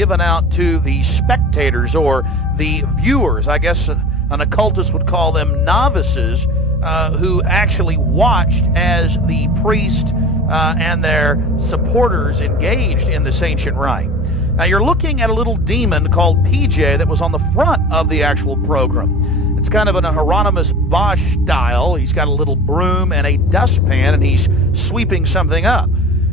given out to the spectators or the viewers. I guess an occultist would call them novices, who actually watched as the priest and their supporters engaged in this ancient rite. Now you're looking at a little demon called PJ that was on the front of the actual program. It's kind of an Hieronymus Bosch style. He's got a little broom and a dustpan, and he's sweeping something up.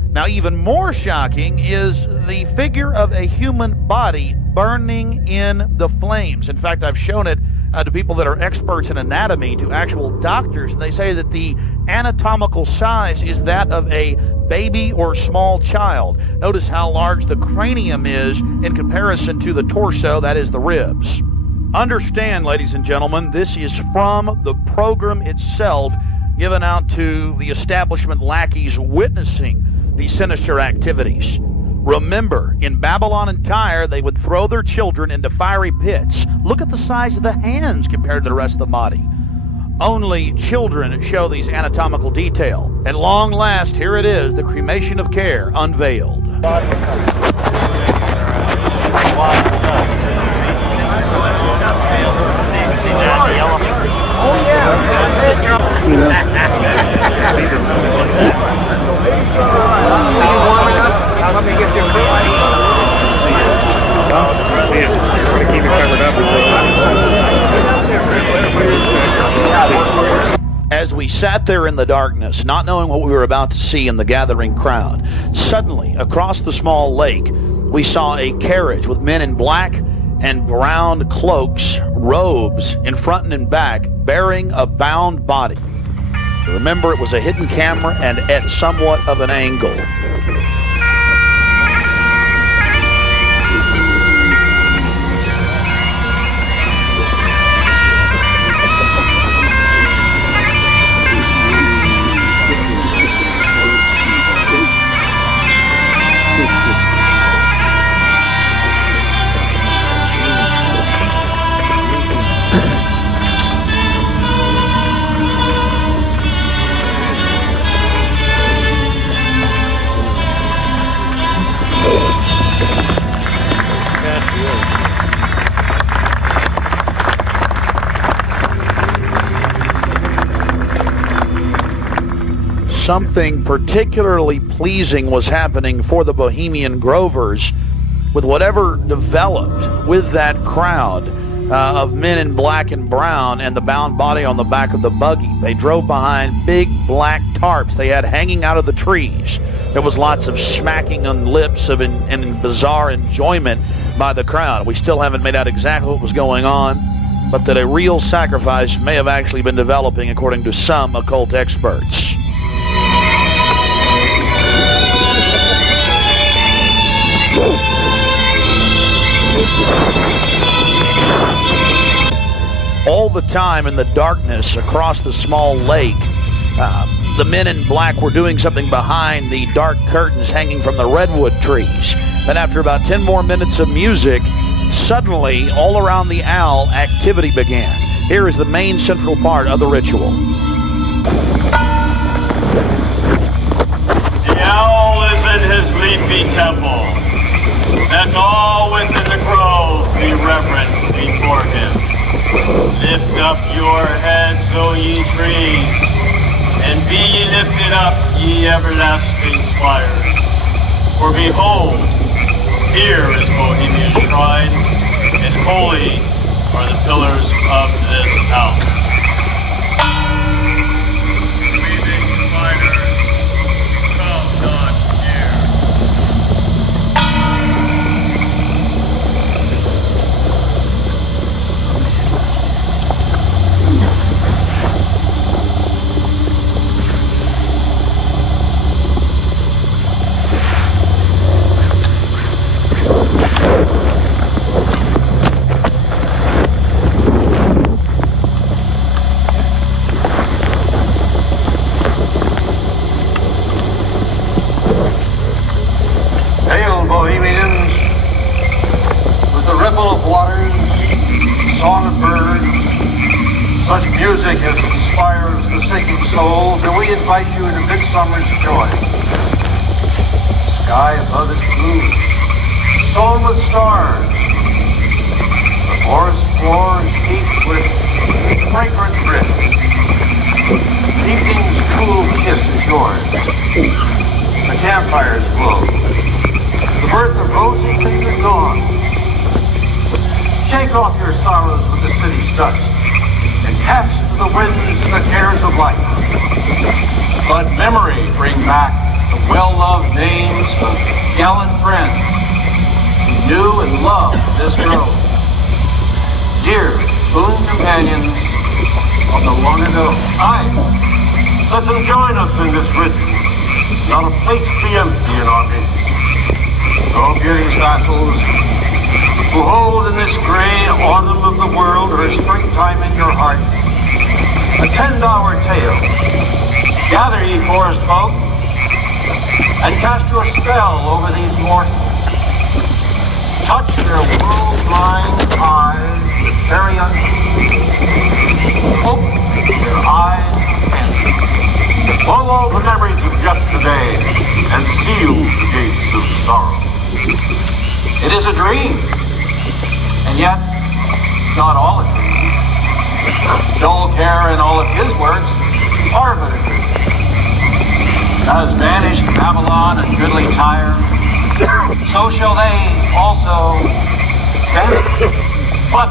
Now, even more shocking is the figure of a human body burning in the flames. In fact, I've shown it to people that are experts in anatomy, to actual doctors, and they say that the anatomical size is that of a baby or small child. Notice how large the cranium is in comparison to the torso, that is the ribs. Understand, ladies and gentlemen, this is from the program itself, given out to the establishment lackeys witnessing these sinister activities. Remember, in Babylon and Tyre, they would throw their children into fiery pits. Look at the size of the hands compared to the rest of the body. Only children show these anatomical detail. At long last, here it is, the cremation of care unveiled. Let me get you a quick. Keep it covered up. As we sat there in the darkness, not knowing what we were about to see in the gathering crowd, suddenly, across the small lake, we saw a carriage with men in black and brown cloaks, robes, in front and in back, bearing a bound body. Remember, it was a hidden camera and at somewhat of an angle. Something particularly pleasing was happening for the Bohemian Grovers with whatever developed with that crowd of men in black and brown and the bound body on the back of the buggy. They drove behind big black tarps they had hanging out of the trees. There was lots of smacking on lips and bizarre enjoyment by the crowd. We still haven't made out exactly what was going on, but that a real sacrifice may have actually been developing according to some occult experts. All the time in the darkness across the small lake, the men in black were doing something behind the dark curtains hanging from the redwood trees. Then after about 10 more minutes of music, suddenly all around the owl activity began. Here is the main central part of the ritual. The owl is in his leafy temple, and all within the grove be reverent before him. Lift up your heads, O ye trees, and be ye lifted up, ye everlasting spires. For behold, here is Bohemian shrine, and holy are the pillars of this house. Breathing spiders, come not near. Such music as inspires the sinking soul, do we invite you into midsummer's joy. The sky above is blue, the sown with stars. The forest floor is heaped with fragrant drift. Evening's cool kiss is yours. The campfires glow. The birth of rosy fingered dawn. Shake off your sorrows with the city's dust and cast to the winds the cares of life. Let memory bring back the well-loved names of gallant friends who knew and loved this grove. Dear boon companions of the long ago. Aye, let them join us in this rhythm. Not a place be empty in our midst. Oh, beauty's vassals, who hold in this gray autumn of the world her springtime in your heart, attend our tale. Gather, ye forest folk, and cast your spell over these mortals. Touch their world-blind eyes with fairy unseen. Open their eyes and blow all the memories of yesterday and seal the gates of sorrow. It is a dream, and yet not all a dream. Dull care and all of his works are but a dream. As vanished Babylon and goodly Tyre, so shall they also vanish. But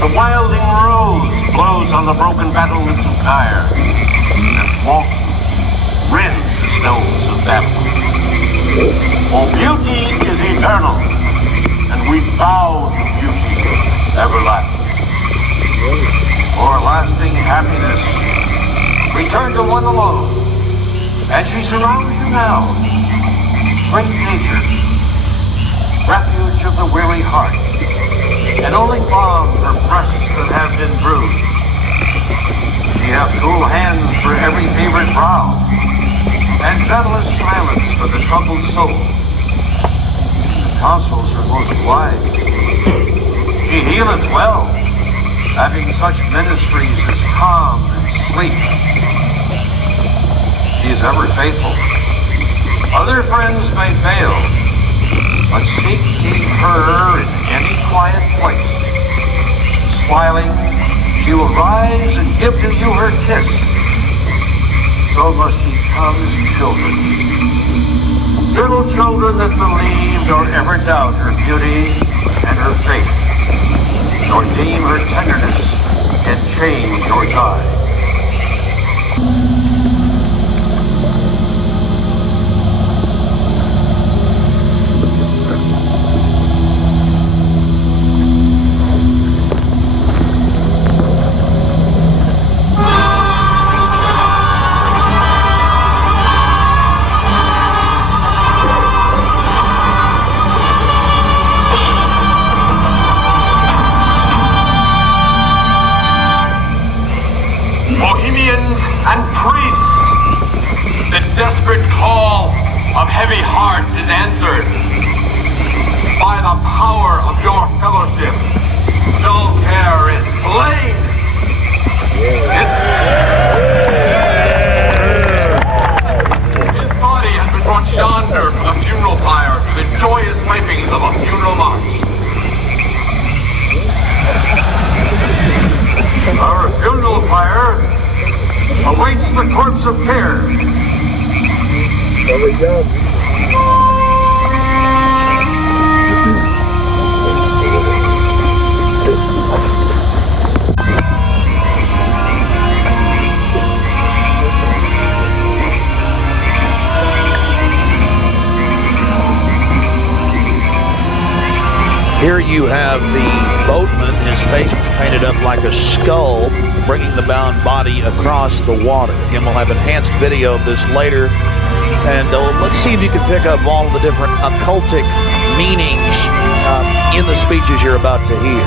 the wilding rose blows on the broken battlements of Tyre, and walks rends the stones of Babylon. For beauty is eternal, and we bow to beauty everlasting. For lasting happiness, return to one alone, and she surrounds you now. Great nature, refuge of the weary heart, and only balm for breasts that have been bruised. Ye have cool hands for every favorite brow, and gentlest silence for the troubled soul. The counsels are most wise. He healeth well, having such ministries as calm and sleep. He is ever faithful. Other friends may fail, but seek ye her in any quiet place. Smiling, she will rise and give to you her kiss. So must ye come as children. Little children that believe nor ever doubt her beauty and her faith, nor deem her tenderness can change or die. And priests, the desperate call of heavy hearts is answered by the power of your fellowship. Dull care is slain. His body has been brought yonder from the funeral pyre to the joyous wipings of a funeral march. Our funeral pyre awaits the corpse of care. There we go. Here you have the boatman, his face painted up like a skull, bringing the bound body across the water. Again, we'll have enhanced video of this later. And let's see if you can pick up all of the different occultic meanings in the speeches you're about to hear.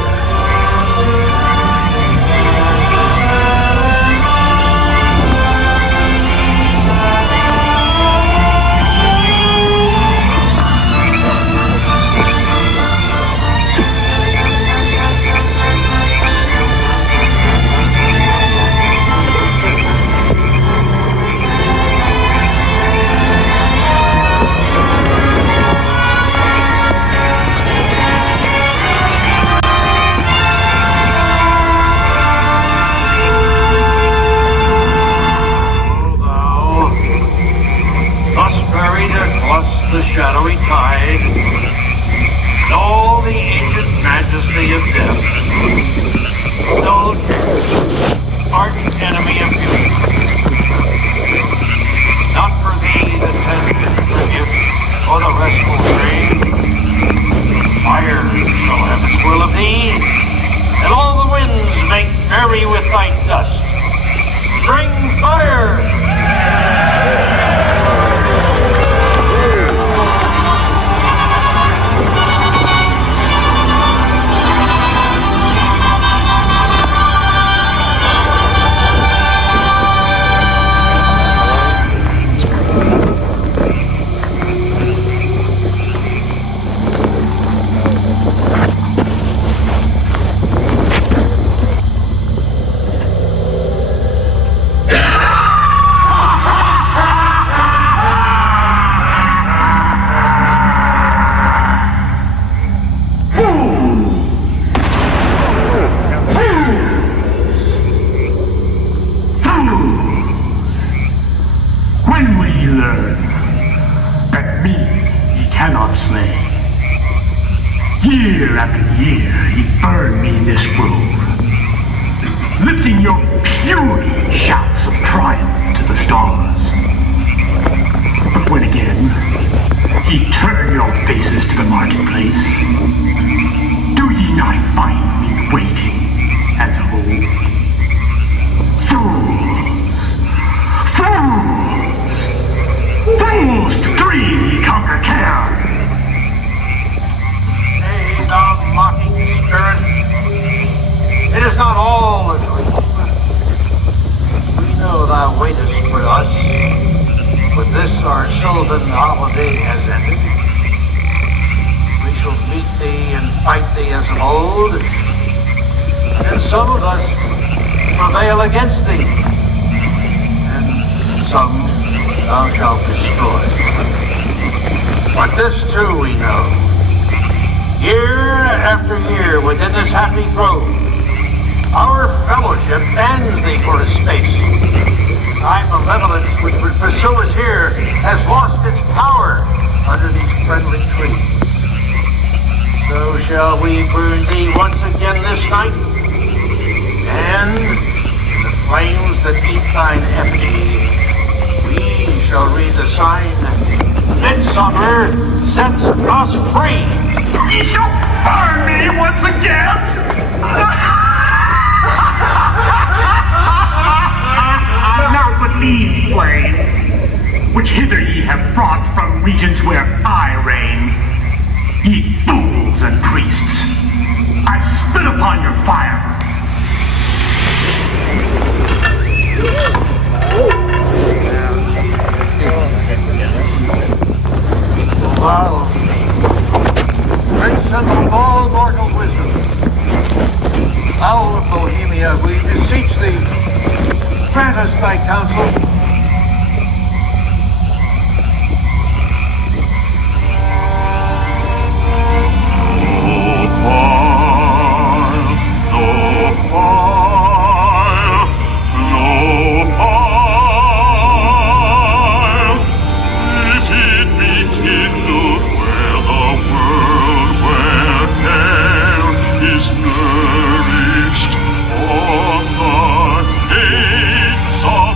Year after year, ye burn me in this room, lifting your puny shouts of triumph to the stars. But when again ye turn your faces to the marketplace, do ye not find me waiting as old? Fools to dream ye conquer care. Hey, thou mocking spirit, it is not all a dream. We know thou waitest for us, but this our sylvan holiday has ended. We shall meet thee and fight thee as of old, and some of us prevail against thee, and some thou shalt destroy. But this too we know. Year after year within this happy grove, our fellowship bans thee for a space. Thy malevolence which would pursue us here has lost its power under these friendly trees. So shall we burn thee once again this night, and in the flames that eat thine effigy, we shall read the sign, Midsummer sets us free. Ye shall burn me once again! Now but these flames, which hither ye have brought from regions where I reign, ye fools and priests, I spit upon your fire. Wow. Transcendent of all mortal wisdom, Owl of Bohemia, we beseech thee, grant us thy counsel. Nourished on the heights of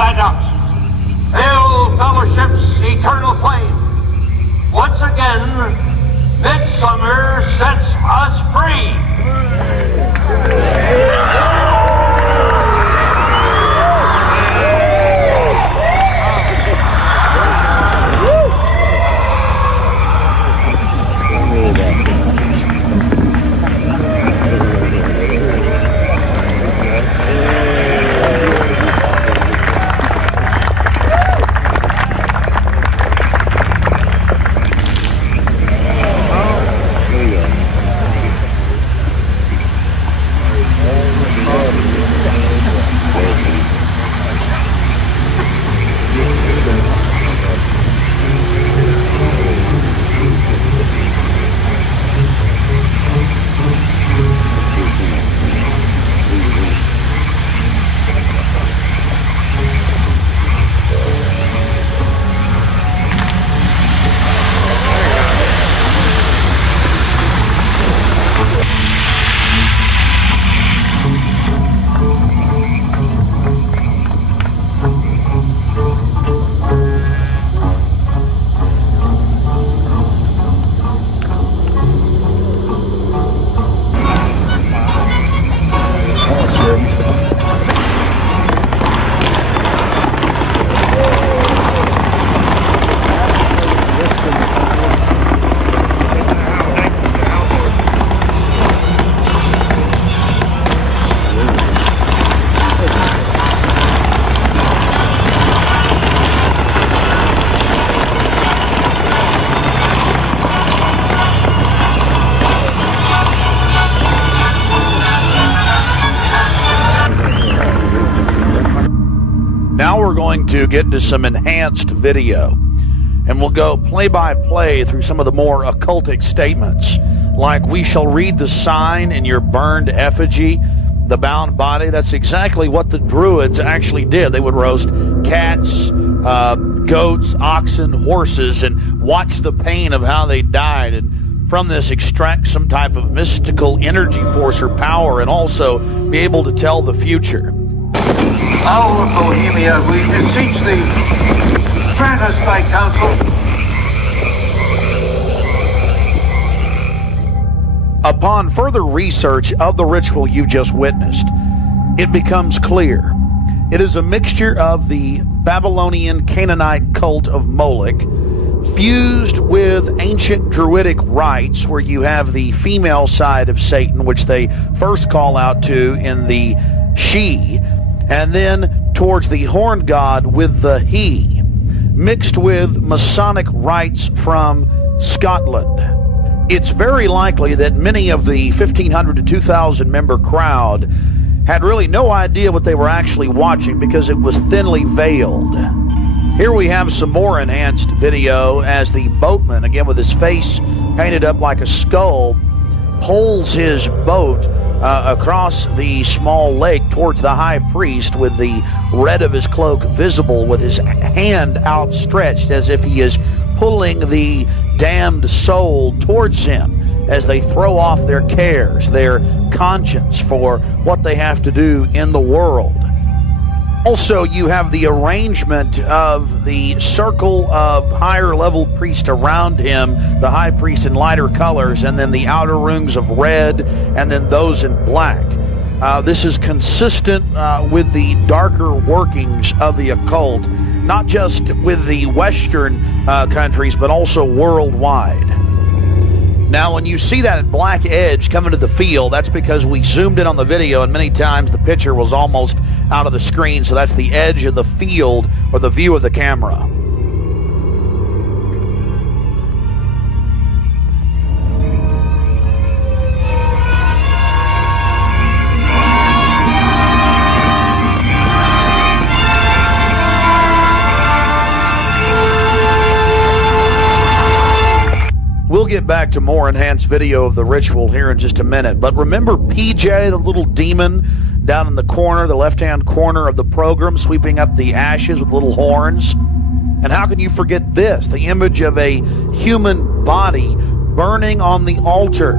viaducts. Hail Fellowship's eternal flame. Once again, midsummer sets us free. Now we're going to get into some enhanced video, and we'll go play by play through some of the more occultic statements, like "we shall read the sign in your burned effigy, the bound body." That's exactly what the Druids actually did. They would roast cats, goats, oxen, horses, and watch the pain of how they died, and from this extract some type of mystical energy force or power, and also be able to tell the future. Owl of Bohemia, we beseech thee, grant us thy counsel. Upon further research of the ritual you just witnessed, it becomes clear. It is a mixture of the Babylonian Canaanite cult of Moloch, fused with ancient Druidic rites, where you have the female side of Satan, which they first call out to in the she, and then towards the horn god with the he, mixed with Masonic rites from Scotland. It's very likely that many of the 1,500 to 2,000 member crowd had really no idea what they were actually watching because it was thinly veiled. Here we have some more enhanced video as the boatman, again with his face painted up like a skull, pulls his boat across the small lake towards the high priest, with the red of his cloak visible, with his hand outstretched as if he is pulling the damned soul towards him as they throw off their cares, their conscience for what they have to do in the world. Also, you have the arrangement of the circle of higher level priests around him, the high priest in lighter colors, and then the outer rings of red, and then those in black. This is consistent with the darker workings of the occult, not just with the Western countries, but also worldwide. Now, when you see that black edge coming to the field, that's because we zoomed in on the video, and many times the picture was almost out of the screen, so that's the edge of the field or the view of the camera. We'll get back to more enhanced video of the ritual here in just a minute. But remember PJ, the little demon down in the corner, the left-hand corner of the program, sweeping up the ashes with little horns? And how can you forget this? The image of a human body burning on the altar.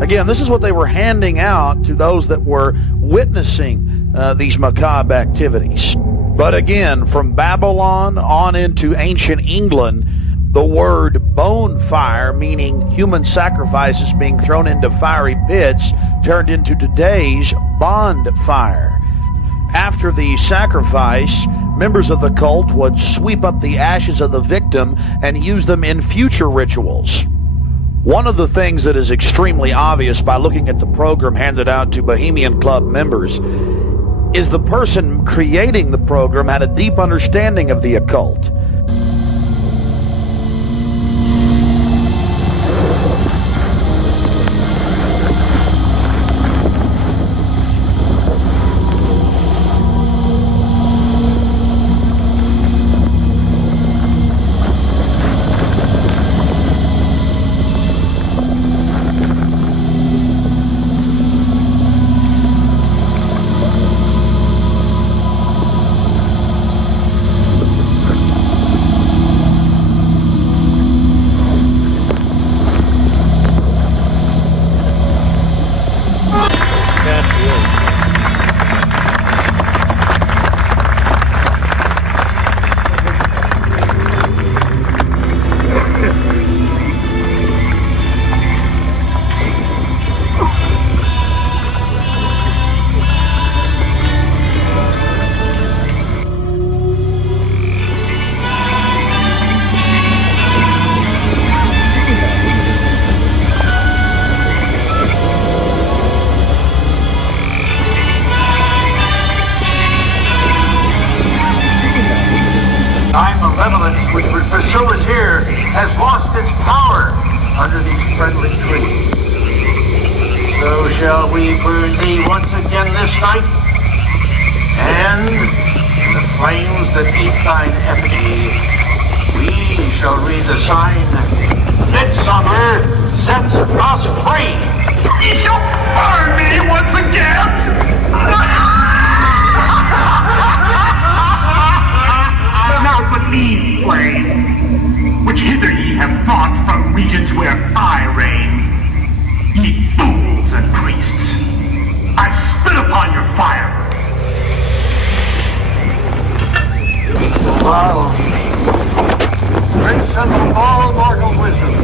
Again, this is what they were handing out to those that were witnessing these macabre activities. But again, from Babylon on into ancient England, the word bonfire, meaning human sacrifices being thrown into fiery pits, turned into today's bonfire. After the sacrifice, members of the cult would sweep up the ashes of the victim and use them in future rituals. One of the things that is extremely obvious by looking at the program handed out to Bohemian Club members is the person creating the program had a deep understanding of the occult. Which would pursue us here has lost its power under these friendly trees. So shall we burn thee once again this night, and in the flames that eat thine effigy, we shall read the sign, Midsummer sets us free. You shall burn me once again! Now but these flames, which hither ye have brought from regions where I reign, ye fools and priests, I spit upon your fire. Wow. Prince of all mortal wisdom,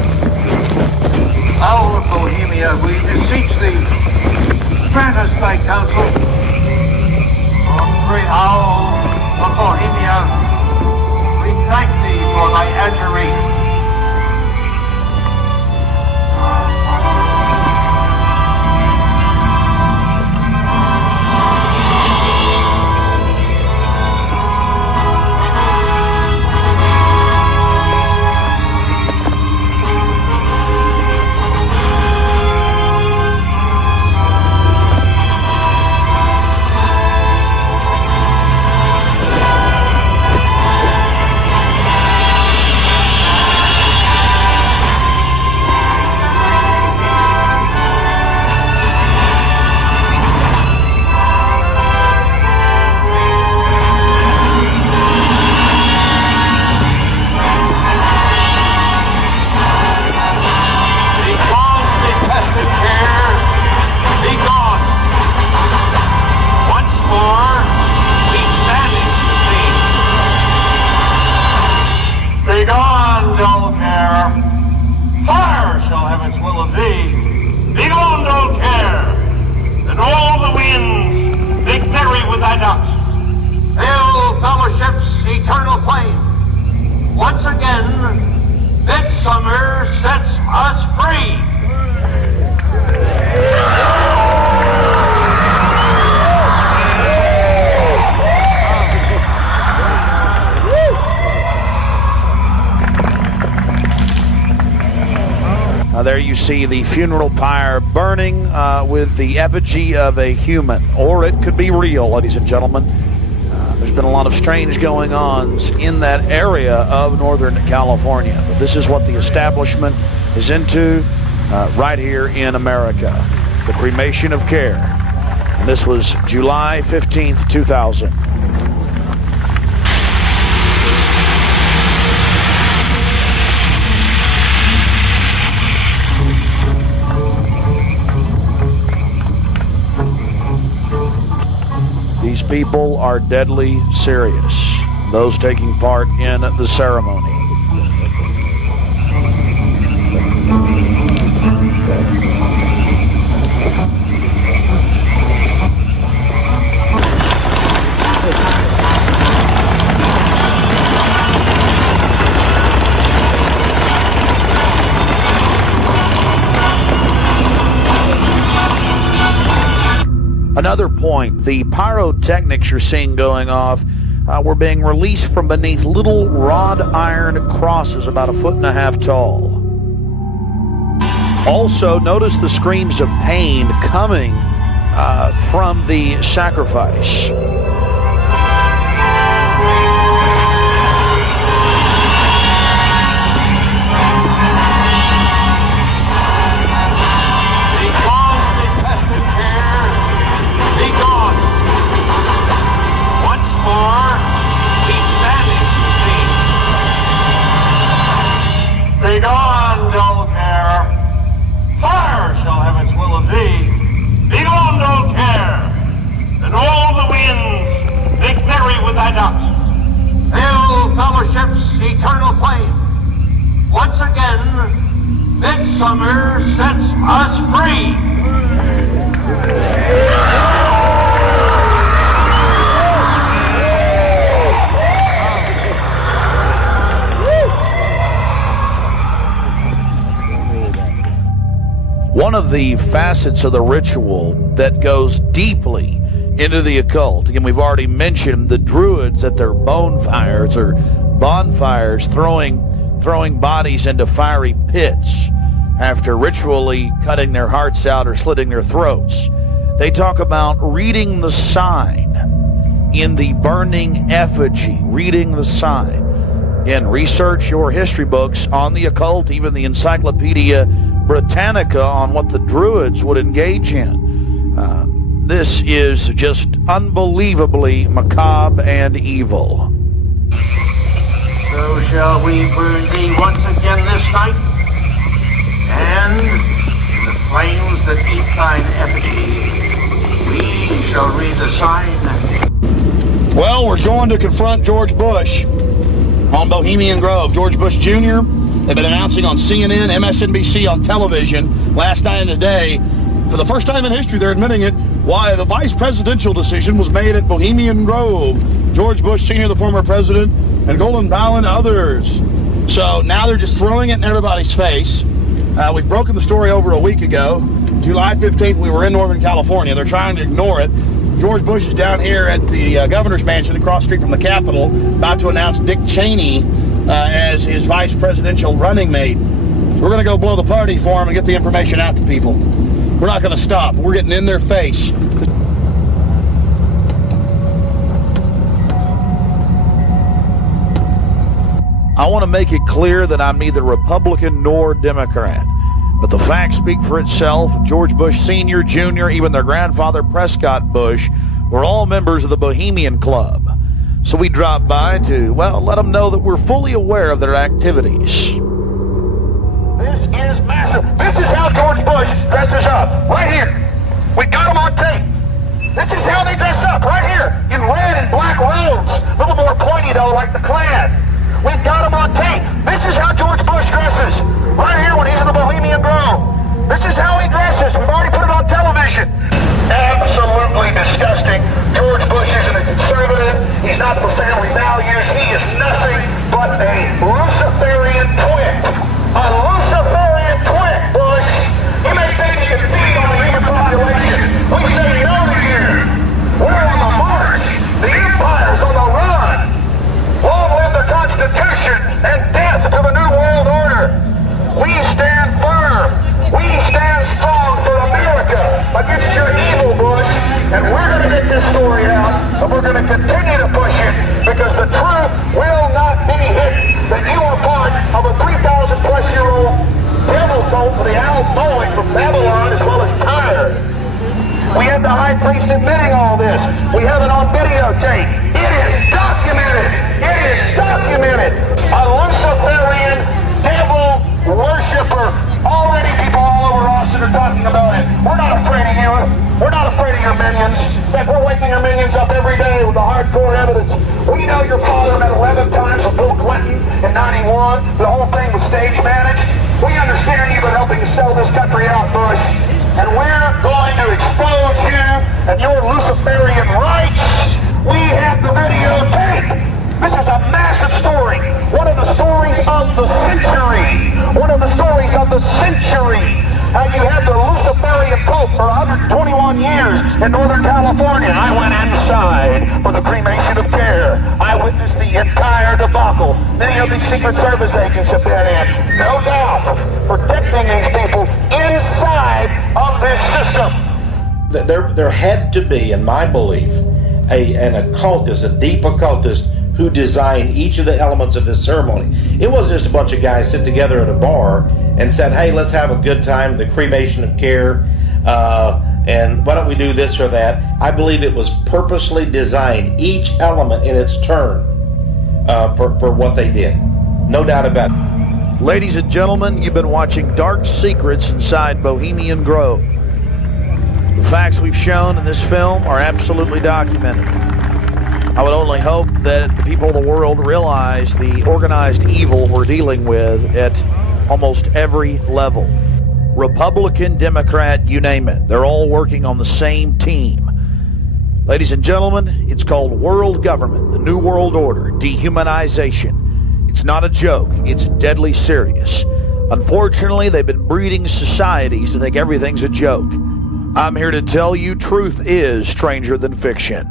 Owl of Bohemia, we beseech thee, grant us thy counsel. O great Owl of Bohemia, we thank thee for thy adjuration. Eternal flame. Once again, Midsummer sets us free. There you see the funeral pyre burning with the effigy of a human, or it could be real, ladies and gentlemen. There's been a lot of strange going-ons in that area of Northern California. But this is what the establishment is into right here in America. The cremation of care. And this was July 15th, 2000. These people are deadly serious, those taking part in the ceremony. Another point, the pyrotechnics you're seeing going off were being released from beneath little wrought iron crosses about 1.5 feet tall. Also, notice the screams of pain coming from the sacrifice. Begone, dull care. Fire shall have its will of thee. Begone, dull care. And all the winds make merry with thy dust. Hail, fellowship's eternal flame. Once again, midsummer sets us free. One of the facets of the ritual that goes deeply into the occult, again, we've already mentioned the Druids at their bonfires or bonfires throwing bodies into fiery pits after ritually cutting their hearts out or slitting their throats. They talk about reading the sign in the burning effigy, reading the sign. Again, research your history books on the occult, even the Encyclopedia Britannica on what the Druids would engage in. This is just unbelievably macabre and evil. So shall we burn thee once again this night, and in the flames that eat thine effigy, we shall read the sign. Well, we're going to confront George Bush on Bohemian Grove. George Bush Jr., they've been announcing on CNN, MSNBC, on television last night and today. For the first time in history, they're admitting it, why the vice presidential decision was made at Bohemian Grove. George Bush Sr., the former president, and Golden Powell and others. So now they're just throwing it in everybody's face. We've broken the story over a week ago. July 15th, we were in Northern California. They're trying to ignore it. George Bush is down here at the governor's mansion across the street from the Capitol, about to announce Dick Cheney as his vice presidential running mate. We're going to go blow the party for him and get the information out to people. We're not going to stop. We're getting in their face. I want to make it clear that I'm neither Republican nor Democrat. But the facts speak for itself. George Bush Sr., Jr., even their grandfather Prescott Bush were all members of the Bohemian Club. So we dropped by to, well, let them know that we're fully aware of their activities. This is massive. This is how George Bush dresses up. Right here. We got him on tape. This is how they dress up. Right here. In red and black robes. A little more pointy, though, like the Klan. We've got him on tape. This is how George Bush dresses. Right here when he's in the Bohemian Grove. This is how he dresses. We've already put it on television. Absolutely disgusting. George Bush isn't a conservative. He's not for family values. He is nothing but a Luciferian twit. A Luciferian twit, Bush. You may think you can feed on the human population. We say no to you. We're on the march. The empire's on the run. Long live the Constitution and death to the New World Order. We stand firm. We stand strong for America against your evil, Bush. And we're going to get this story out, and we're going to continue to push it because the truth will not be hidden. That you are part of a 3,000-plus-year-old devil cult for the owl Boeing from Babylon as well as Tyre. We have the high priest admitting all this. We have it on videotape. It is documented. It is documented. A Luciferian devil worshiper. Already people all over Austin are talking about it. We're not afraid of you. We're not afraid of your minions. In fact, we're waking our minions up every day. with the hardcore evidence. We know your father met 11 times with Bill Clinton in 91. The whole thing was stage managed. We understand you've been helping to sell this country out, Bush. And we're going to expose you and your Luciferian rights. We have the videotape. This is a massive story. One of the stories of the century. One of the stories of the century. How you had the Luciferian cult for 121 years in Northern California. I went inside for the cremation of care. I witnessed the entire debacle. Many of these Secret Service agents have been in, no doubt, protecting these people inside of this system. There had to be, in my belief, an occultist, a deep occultist, who designed each of the elements of this ceremony. It wasn't just a bunch of guys sit together at a bar and said, hey, let's have a good time, the cremation of care, and why don't we do this or that. I believe it was purposely designed, each element in its turn, for what they did. No doubt about it. Ladies and gentlemen, you've been watching Dark Secrets Inside Bohemian Grove. The facts we've shown in this film are absolutely documented. I would only hope that the people of the world realize the organized evil we're dealing with at almost every level. Republican, Democrat, you name it. They're all working on the same team. Ladies and gentlemen, it's called world government, the New World Order, dehumanization. It's not a joke. It's deadly serious. Unfortunately, they've been breeding societies to think everything's a joke. I'm here to tell you truth is stranger than fiction.